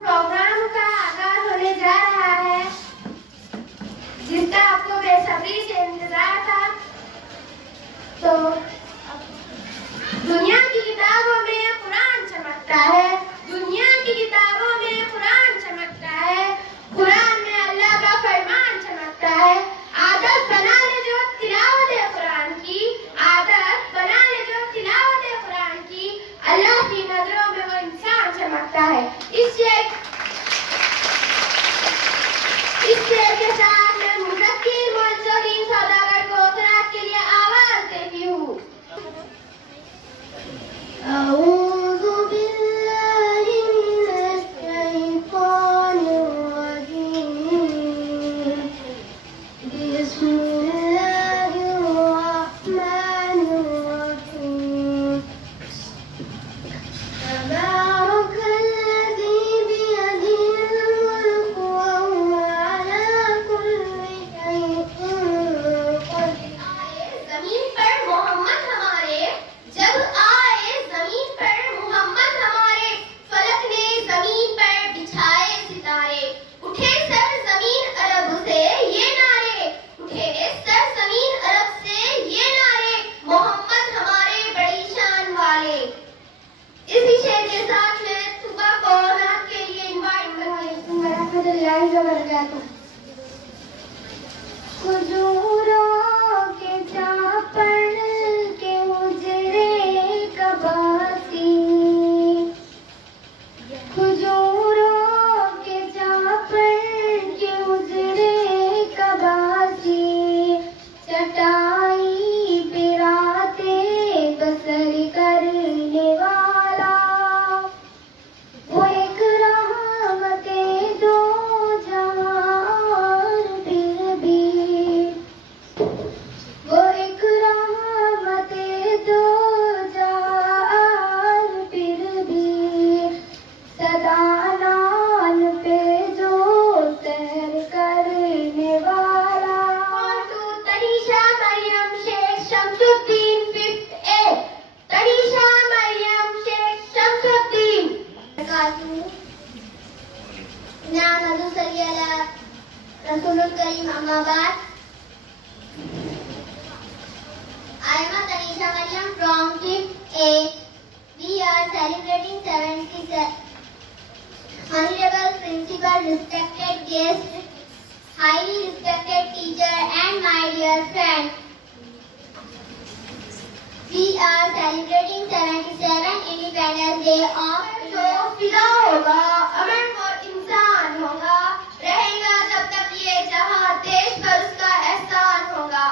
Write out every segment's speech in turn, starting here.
Programme का आगाज होने जा रहा है, जिसका आपको बेसब्री से इंतजार था। तो दुनिया की किताबों में कुरान चमकता है, दुनिया की किताबों में कुरान चमकता है, कुरान में अल्लाह का फरमान चमकता है। आदत बना ले जो तिलावत कुरान की, आदत बना ले जो तिलावत कुरान की, अल्लाह की नजरों में वो इंसान चमकता है। इस शेर के साथ मैं मुज़क्किर मोइनुद्दीन सौदागर को क़िराअत के लिए आवाज देती हूँ। I am Tanisha Mariam from 5th A. We are celebrating 77th Honorable Principal, respected guests, highly respected teacher and my dear friend. We are celebrating 77th Independence Day of फिदा होगा, अमन और इंसान होगा, रहेगा जब तक ये जहां, देश पर उसका एहसान होगा।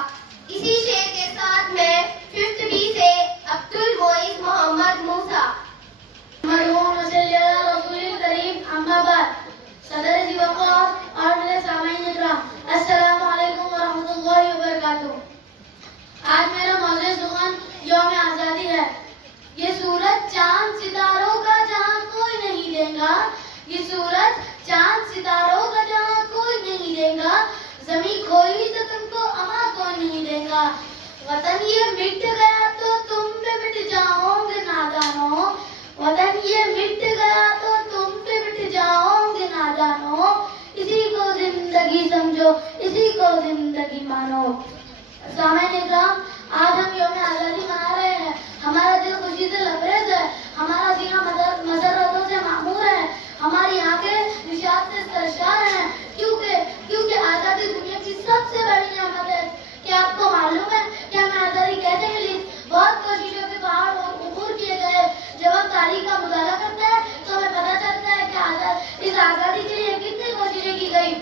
इसी शेर के साथ में 5th B से अब्दुल मोइज मोहम्मद मूसा। आज मेरा मौज़ू सुखन यौम आज़ादी है। ये सूरज चांद सितारों का जहां कोई नहीं देगा, ये सूरज चांद सितारों का जहां कोई नहीं देगा, ज़मीं खोई तो तुमको अमा कोई नहीं देगा। वतन ये मिट गया तो तुम पे मिट जाओगे नादानो, वतन ये मिट गया तो तुम पे मिट जाओगे नादानो। इसी को जिंदगी समझो, इसी को जिंदगी मानो। सामान्य आज हम यौम आज़ादी मना रहे हैं। हमारा दिल खुशी से लबरेज है, हमारा सीना मसरतों से मामूर है, हमारी आंखें निशात से सरशार हैं, क्योंकि आज़ादी दुनिया की सबसे बड़ी नेमत है। क्या आपको मालूम है कि हमें आज़ादी कैसे मिली? बहुत कोशिशों के पहाड़ और उबूर किए गए। जब हम तारीख का मुताला करते हैं तो हमें पता चलता है कि इस आज़ादी के लिए कितनी कोशिशें की गई।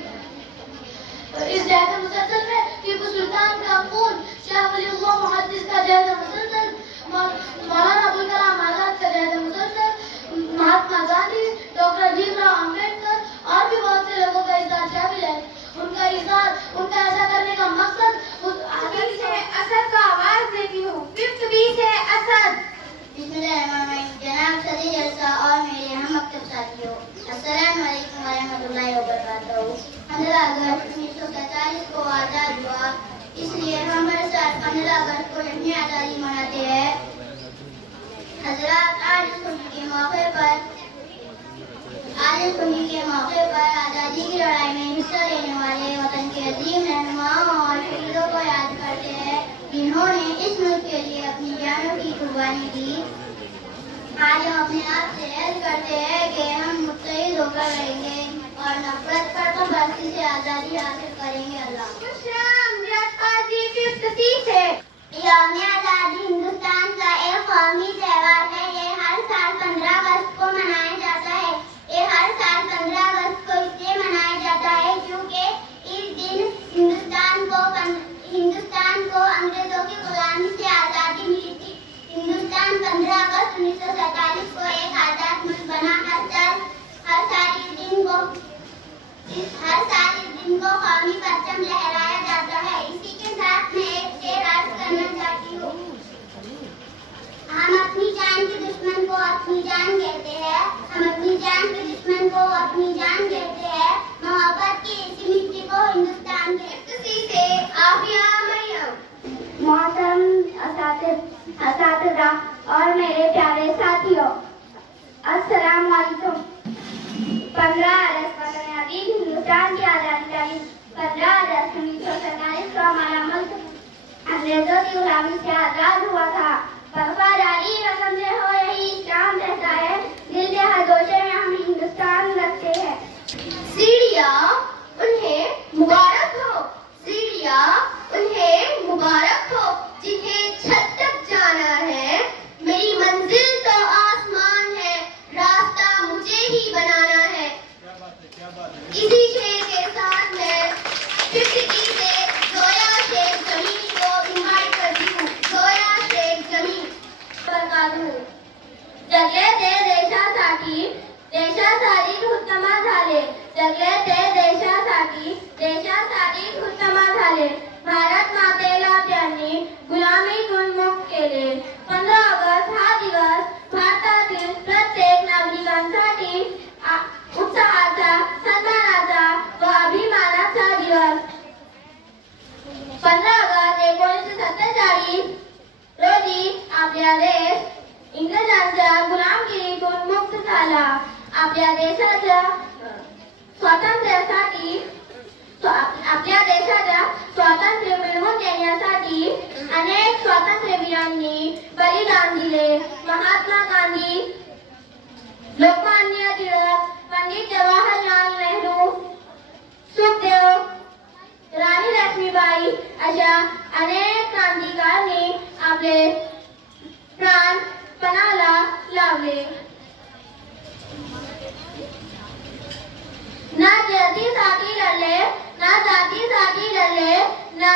इस जहद मुसलसल में टीपू सुल्तान का खून, शाह वलीउल्लाह मुहद्दिस का जहद मुसलसल, मौलाना अबुल कलाम आजाद का जहद मुसलसल, महात्मा गांधी, डॉक्टर भीमराव अम्बेडकर और भी बहुत से लोगों का इज़हार शामिल है। उनका ऐसा करने का मकसद उस आज़ादी से असद का आवाज देती हूँ। 5th B से असद। जनाब सदी जलसा और मेरे हम मकतब साथियों, अस्सलाम वालेकुम वरहमतुल्लाहि वबरकातुहू। 15 अगस्त 1947 को आज़ाद हुआ, इसलिए हम हर साल 15 अगस्त को यौम आज़ादी मनाते हैं। हज़रात, आज इस खुशी के मौके पर आज पुण्य के मौके पर आज़ादी की लड़ाई में हिस्सा लेने वाले वतन के अजीम रहनुमाओं और शहीदों को याद करते हैं जिन्होंने इस मुल्क के लिए अपनी जानों की कुर्बानी दी। आज हम अपने आप से अर्ज करते हैं कि हम मुत्तहिद होकर रहेंगे और नफरत पर पाबंदी से आज़ादी हासिल करेंगे। अल्लाह यौम आज़ादी हिंदुस्तान का एक कौमी त्योहार है। ये हर साल 15 अगस्त को मनाया जाता है। ये हर साल 15 अगस्त को इसलिए मनाया जाता है क्योंकि इस दिन हिंदुस्तान को अंग्रेजों की गुलामी से आज़ादी मिली थी। हिंदुस्तान 15 अगस्त 1947 को एक आज़ाद मुल्क बना। हर साल इस दिन को कौमी परचम लहराया जाता है। इसी के साथ मैं एक शेर अर्ज करना चाहती हूँ। हम अपनी जान के दुश्मन को अपनी जान कहते हैं। हम अपनी जान के दुश्मन को अपनी जान कहते हैं। मोहब्बत की इसी मिट्टी को हिंदुस्तान के से आफिया मरियम। मोहतरम असातिज़ा और मेरे प्यारे साथियों, अस्सलाम वालेकुम। 15 अगस्त वतन अजीज हिंदुस्तान की आज़ादी तारीख 15 अगस्त 1947 को हमारा मुल्क अंग्रेजों की गुलामी से आज़ाद हुआ था। वफादारी रस्म से हो यही इस्लाम कहता है। दिल के हदोशे में हम हिंदुस्तान रखते हैं। सीढ़ियाँ उन्हें मुबारक हो, सीढ़ियाँ उन्हें मुबारक हो जिन्हें छत तक जाना है। मेरी मंजिल तो आसमान है, रास्ता मुझे ही बनाना है। इसी शेर के साथ मैं फिरकी से जोया शेख जमीन को इनवाइट करती हूँ। जोया शेख जमीन जगले ते देशासाठी उत्तमा झाले। जगले ते देशासाठी उत्तमा झाले। भारत मातेला त्यांनी गुलामीतून मुक्त केले। 15 ऑगस्ट हा दिवस भारतातील प्रत्येक नागरिकांसाठी उत्साहाचा, सन्मानाचा व अभिमानाचा दिवस। 15 ऑगस्ट 1947 रोजी आपला देश इंग्रजांच्या गुलामगिरीतून मुक्त झाला। आपल्या देशाच्या स्वातंत्र्य मिळवून देण्यासाठी अनेक स्वातंत्र्यवीरांनी बलिदान दिले। महात्मा गांधी, लोकमान्य टिळक, पंडित जवाहरलाल नेहरू, सुखदेव, राणी लक्ष्मीबाई अशा अनेक क्रांतिकारकांनी आपले प्राण पणाला लावले। ना जातीसाठी लढले, ना जातीसाठी लढले, ना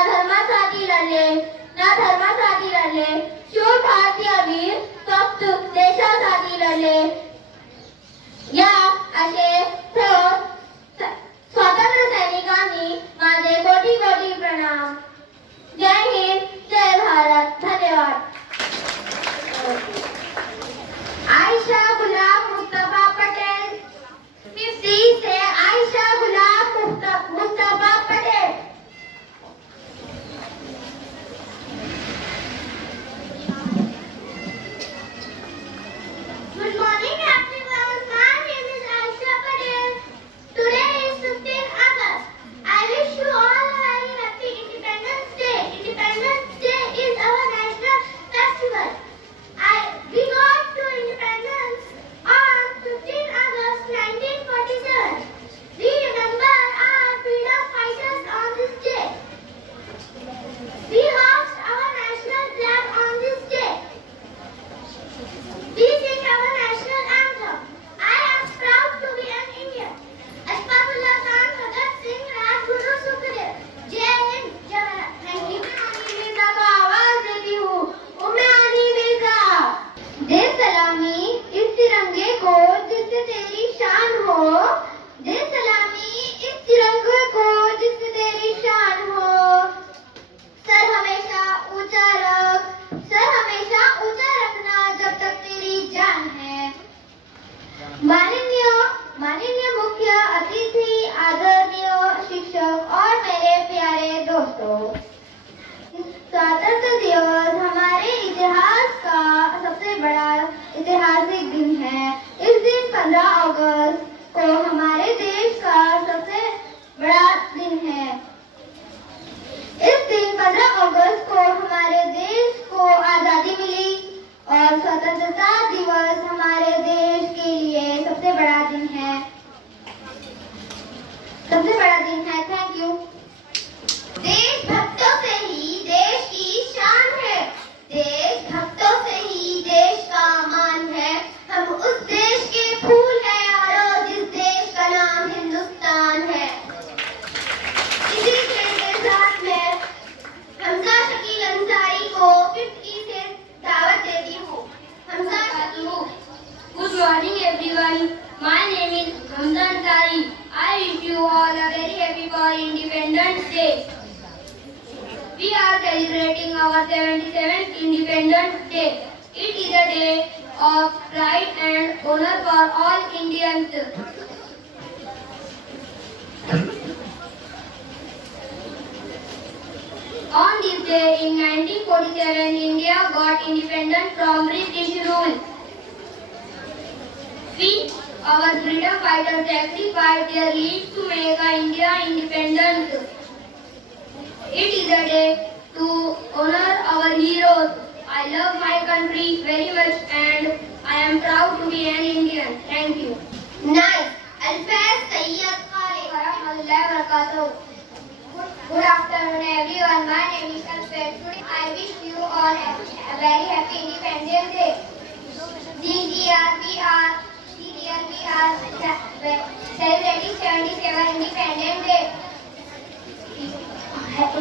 धर्मासाठी लढले। शूर भारतीय वीर फक्त देशासाठी लढले। या असे स्वातंत्र्य सैनिकांनी माझे कोटी कोटी प्रणाम। जय हिंद, जय भारत। धन्यवाद। आयशा गुलाम मुस्तफा पटेल। 50 से Ayesha Ghulam Mustafa Patel. Good morning everyone. My name is Hamza Ansari. I wish you all a very happy for Independence Day. We are celebrating our 77th Independence Day. It is a day of pride and honor for all Indians. On this day in 1947, India got independence from British rule. We, our freedom fighters, sacrificed their lives to make India independent. It is a day to honor our heroes. I love my country very much and I am proud to be an Indian. Thank you. Nice. Al-Faiz Sayyid Khalid warahmatullahi wabarakatuh. Good afternoon everyone. My name is Al-Faiz. Today I wish you all a very happy Independence Day. This year we are celebrating 77 Independence Day.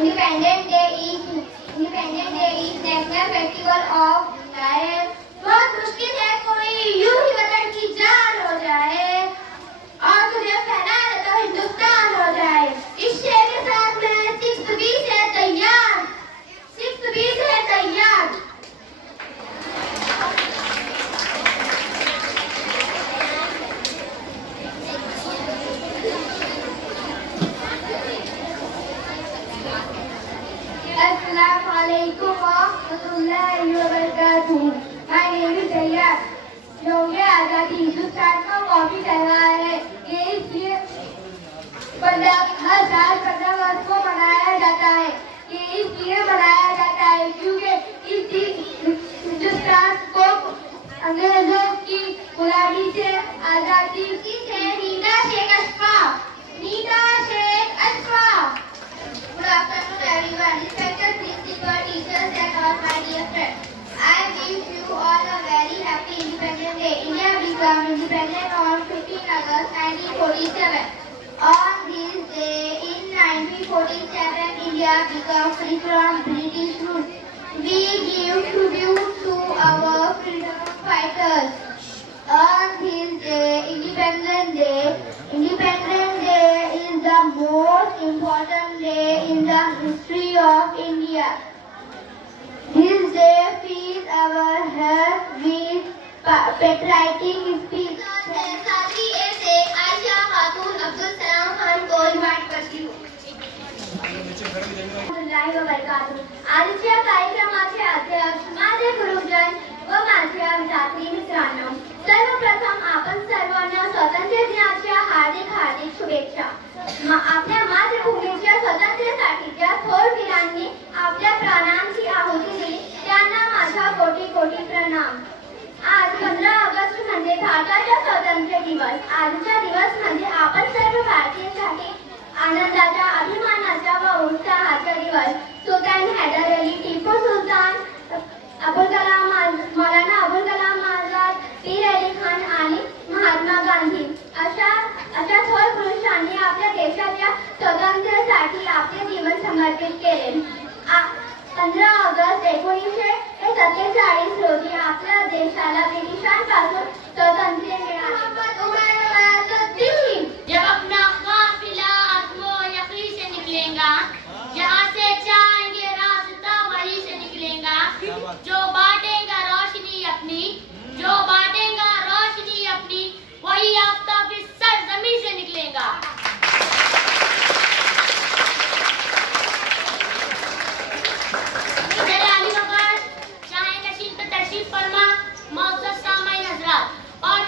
Independence Day is National Festival of Life. बहुत मुश्किल है कोई यूं ही वतन की जान हो जाए और तुझे फहरा दे तो हिंदुस्तान हो जाए। इस शेर के साथ मैं 6B से तैयार 6B से तैयार। Assalamualaikum warahmatullahi wabarakatuh. My name is Zayya. यौम आज़ादी हिंदुस्तान का वापिस आया है। ये इसलिए हर साल 15 अगस्त को मनाया जाता है। ये इसलिए मनाया जाता है क्योंकि इस दिन हिंदुस्तान को अंग्रेजों की गुलामी से आजादी से Nita Sheikh Ashfaq Good afternoon everyone, respected principal, teachers and all my dear friends. I wish you all a very happy Independence Day. India became independent on 15 August 1947. On this day in 1947, India became free from British rule. We give tribute to our freedom fighters. On this day, Independence Day is the most important day in the history of India. This day fills our heart with patriotic spirit. साथी ऐसे आयशा खातून अब्दुल सलाम खान को invite करती हूँ. आजच्या कार्यक्रमाचे अध्यक्ष माझे गुरुजन व माझ्या विद्यार्थी मित्रांनो, सर्वप्रथम आपण सर्वांना स्वातंत्र्य दिनाच्या हार्दिक शुभेच्छा. आपल्या मातृभूमीच्या स्वातंत्र्यासाठी थोर वीरांनी आपल्या प्राणांची आहुती दिली त्यांना माझा कोटी प्रणाम. आज 15 ऑगस्ट म्हणजे भारताचा स्वातंत्र्य दिवस. आजचा दिवस म्हणजे आपण सर्व भारतीयांसाठी आनंदाचा, अभिमानाचा व उत्साहाचा दिवस. सुलतान हैदर अली, टिपू सुलतान, मौलाना अबुल कलाम आझाद, पीर अली खान आणि महात्मा गांधी अशा थोर पुरुषांनी आपल्या देशाच्या स्वातंत्र्यासाठी आपले जीवन समर्पित केले. 15 ऑगस्ट 1947 रोजी आपल्या देशाला ब्रिटिशांपासून स्वातंत्र्य मिळाले. जब अपना काफिला आज़मो यकी से निकलेगा, जहाँ से चाहेंगे रास्ता वहीं से निकलेगा. जो बांटेगा रोशनी अपनी वही आफताब इस सरजमी से निकलेगा. चाहे नशीन पे तशरीफ फरमा, मौजूद सामाईन हज़रात और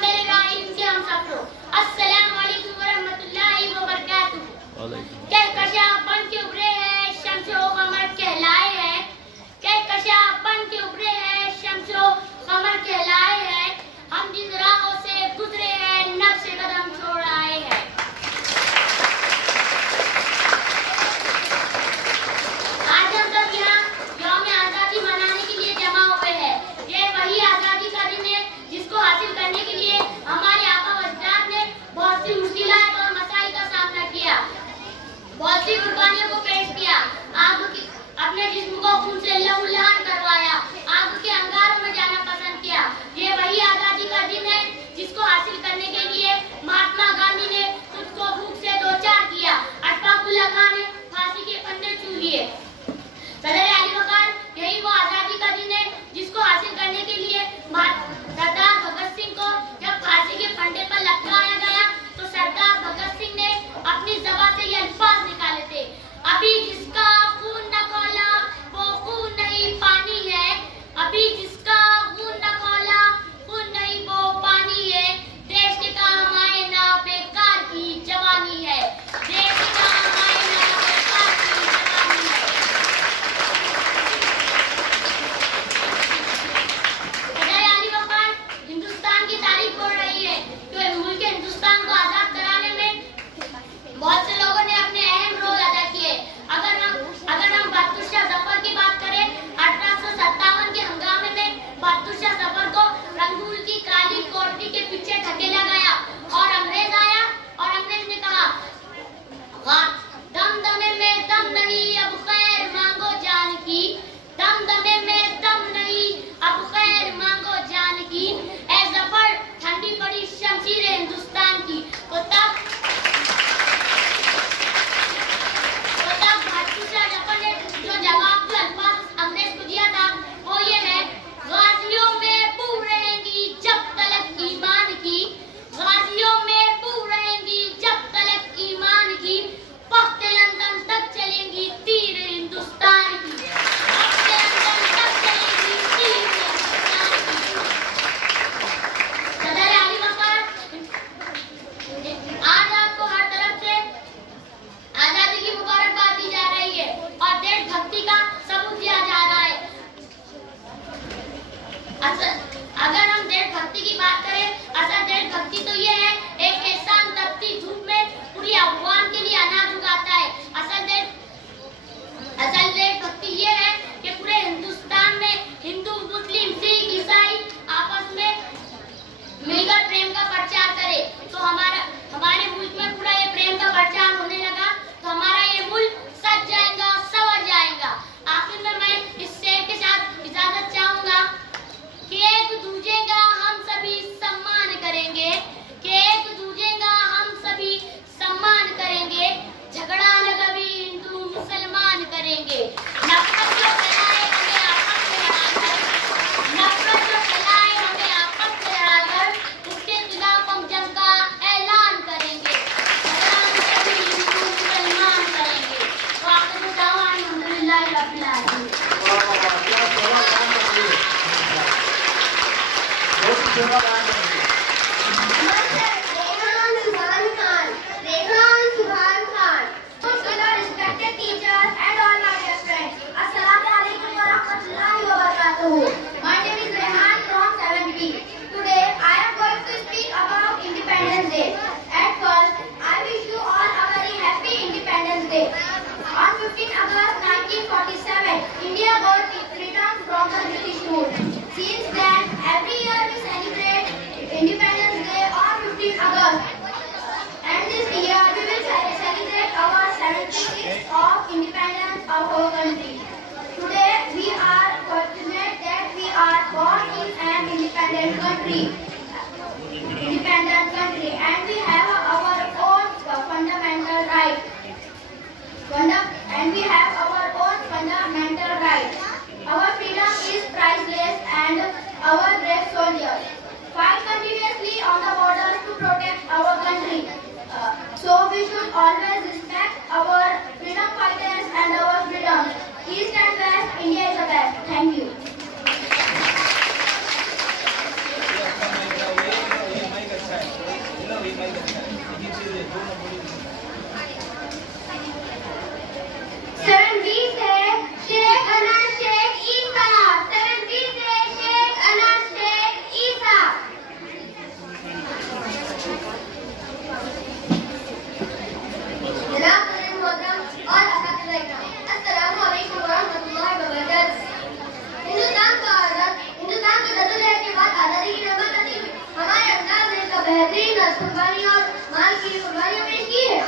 बेहतरीन कुर्बानी और माल की कुर्बानियां पेश की है।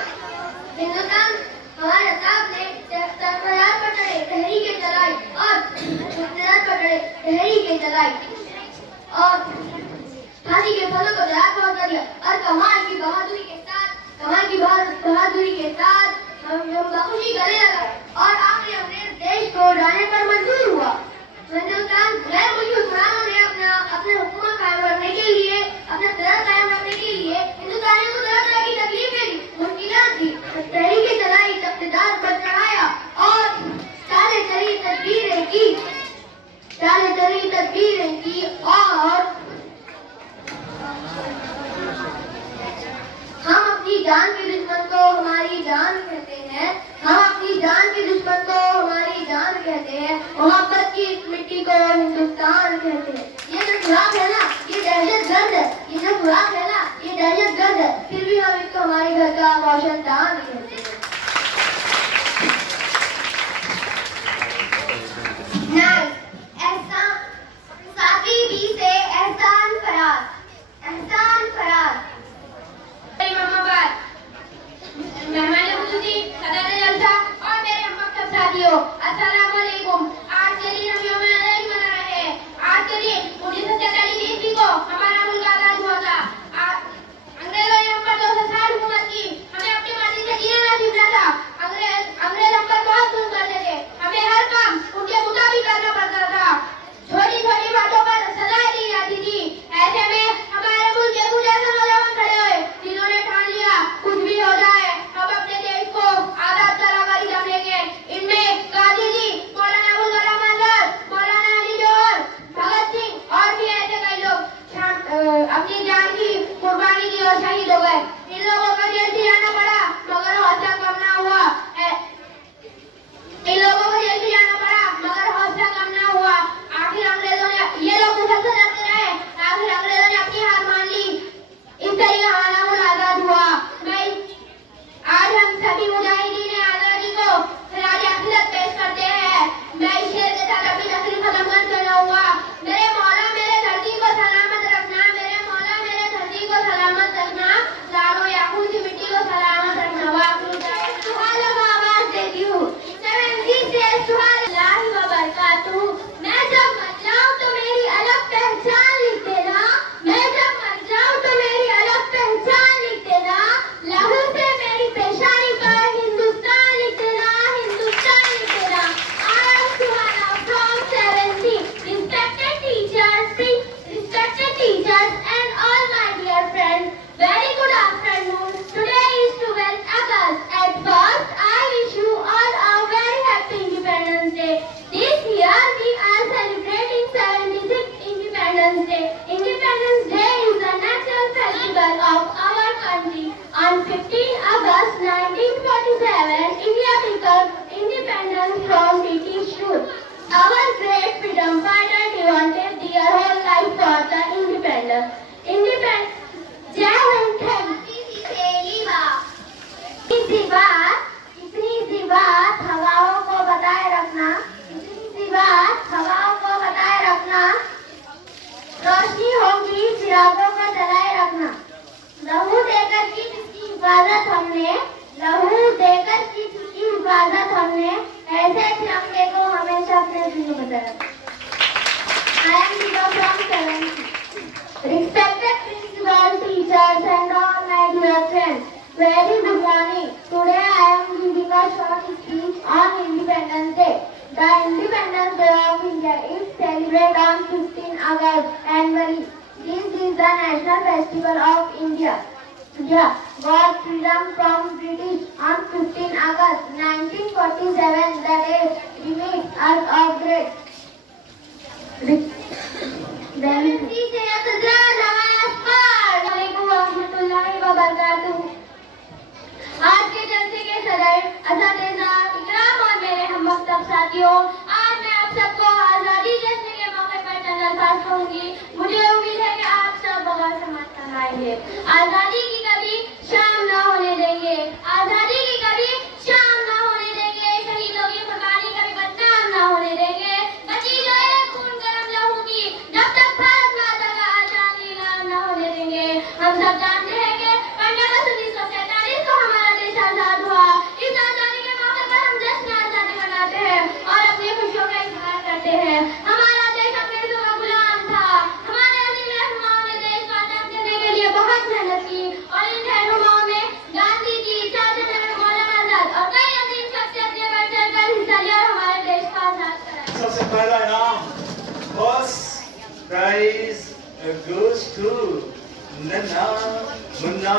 हिंदुस्तान हमारे साहब ने सरफराज पर चढ़े तहरीकें चलाई और और फांसी के फलों को जला पहुंचा दिया और कमाल की बहादुरी के साथ हम बखुशी करने लगा और आपने अपने देश को उड़ाने पर मजबूर हुआ। हिंदुस्तान गैर मुल्की हुक्मरानों ने अपने हुकूमत कायम रखने के लिए, अपना तरह कायम रखने के लिए हिंदुस्तानियों को तरह तरह की तकलीफें दी, मुश्किलात दी, तहरीकें चलाई, इक़्तिदार पर चढ़ाया और चाले चली तदबीरें की और हम अपनी जान के दुश्मन को हमारी जान कहते हैं। मोहब्बत की इस मिट्टी को हिंदुस्तान कहते हैं। ये जो खुराक है ना, ये दहशतगर्द है। फिर भी हम इसको हमारे घर का रोशनदान कहते हैं। सातवीं बी से एहसान फराज। मेहमान खुसूसी, सदर जलसा और मेरे हमवक्त साथियों, अस्सलाम वालेकुम। आज के दिन हम यौम आज़ादी मना रहे हैं। आज के दिन 1947 ईस्वी को हमारा मुल्क आजाद हुआ था। अंग्रेजों ने हम पर 200 साल हुकूमत की। हमें अपनी मर्जी से जीना नसीब न था। अंग्रेज हम पर बहुत जुल्म करते थे। हमें हर काम उनके मुताबिक करना पड़ता था। छोटी छोटी बातों पर सजाएं दी जाती थी। ऐसे में हमारे मुल्क के कुछ ऐसे नौजवान खड़े हुए जिन्होंने ठान लिया कुछ भी हो जाए हम अपने देश को आजाद कराकर ही जमेंगे। इनमें गांधी जी, मौलाना अबुल कलाम आजाद, मौलाना अली जौहर, भगत सिंह और भी ऐसे कई लोग अपनी जान की कुर्बानी दी और शहीद हो गए। इन लोगों को जेल से जाना पड़ा मगर हौसला कम ना हुआ। आखिर अंग्रेजों ने ये लोग मुसलसल रखते रहे। आखिर अंग्रेजों ने अपनी हार मान ली। इस तरीके हमारा मुल्क आजाद हुआ। आज हम सभी मुजाहिदीन आजादी को खिलाफ अक़ीदत पेश करते हैं। मैं इस शेर के साथ अपनी तकरीर खत्म करना चाहूँगा। मेरे मौला मेरे धरती को सलामत रखना, लालो याकूत की मिट्टी को सलामत रखना। आवाज देती हूँ। 70 से सुभान व बरकातहू। मैं जब मर जाऊं तो मेरी अलग पहचान लिख देना। लहू से मेरी पेशानी पर हिंदुस्तान लिख देना। I am Suhana from 70. Respected teachers and all my dear friends, very good afternoon. Today is 12th August. At first, I wish you all a very happy Independence Day. This year we are celebrating 76th Independence Day. Independence Day is the national festival of our country. On 15 August 1947, India became independent from British rule. Our great freedom fighter devoted their whole life for the independence. जय हिंद। इतनी सी बात हवाओं को बताए रखना। रोशनी होगी चिरागों को जलाए रखना। लहू देकर की जिसकी हिफाजत हमने ऐसे तिरंगे को हमेशा अपने दिल में बचाए रखना। I am Diva from 70. Respected principal, teachers and all my dear friends, very good morning. Today I am giving a short speech on Independence Day. The Independence Day of India is celebrated on 15 August annually. This is the national festival of India. Got freedom from British on 15 August 1947. The day remains as of great. आज के जलसे के सदर असातिज़ा, इकराम और मेरे हमवक्त साथियों, आज मैं आप सबको आजादी जश्न के मौके पर चंद अल्फाज कहूंगी। मुझे उम्मीद है कि आप सब बहुत समझ पाएंगे। आजादी की कभी शाम ना होने देंगे, आजादी की कभी शाम ना होने देंगे, शहीदों की कुर्बानी कभी बदनाम ना होने देंगे। बची जो एक खून गरम लहू की, जब तक भारत माता का आजादी ऐलान ना होने देंगे। हम सब जानते हैं कि 15 अगस्त 1947 को हमारा देश आजाद हुआ। इस आजादी के मौके पर हम जश्न आजादी मनाते हैं और अपनी खुशियों का इजहार करते हैं। हमारा देश अंग्रेजों का गुलाम था। हमारे अजीम रहनुमाओं ने देश को आजाद करने के लिए बहुत मेहनत की और इन रहनुमाओं में गांधी जी, चाचा नेहरू, मौलाना आजाद और कई अजीम शख्सियत ने बढ़ चढ़कर हिस्सा लिया और हमारे देश को आजाद कराया। सबसे पहला इनाम फर्स्ट प्राइज goes to नन्ना मुन्ना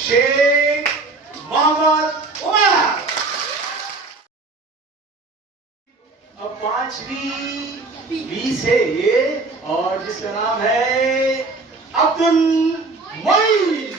शेख मोहम्मद उमर। अब 5वीं बी से ये और जिसका नाम है अब्दुल मोईन।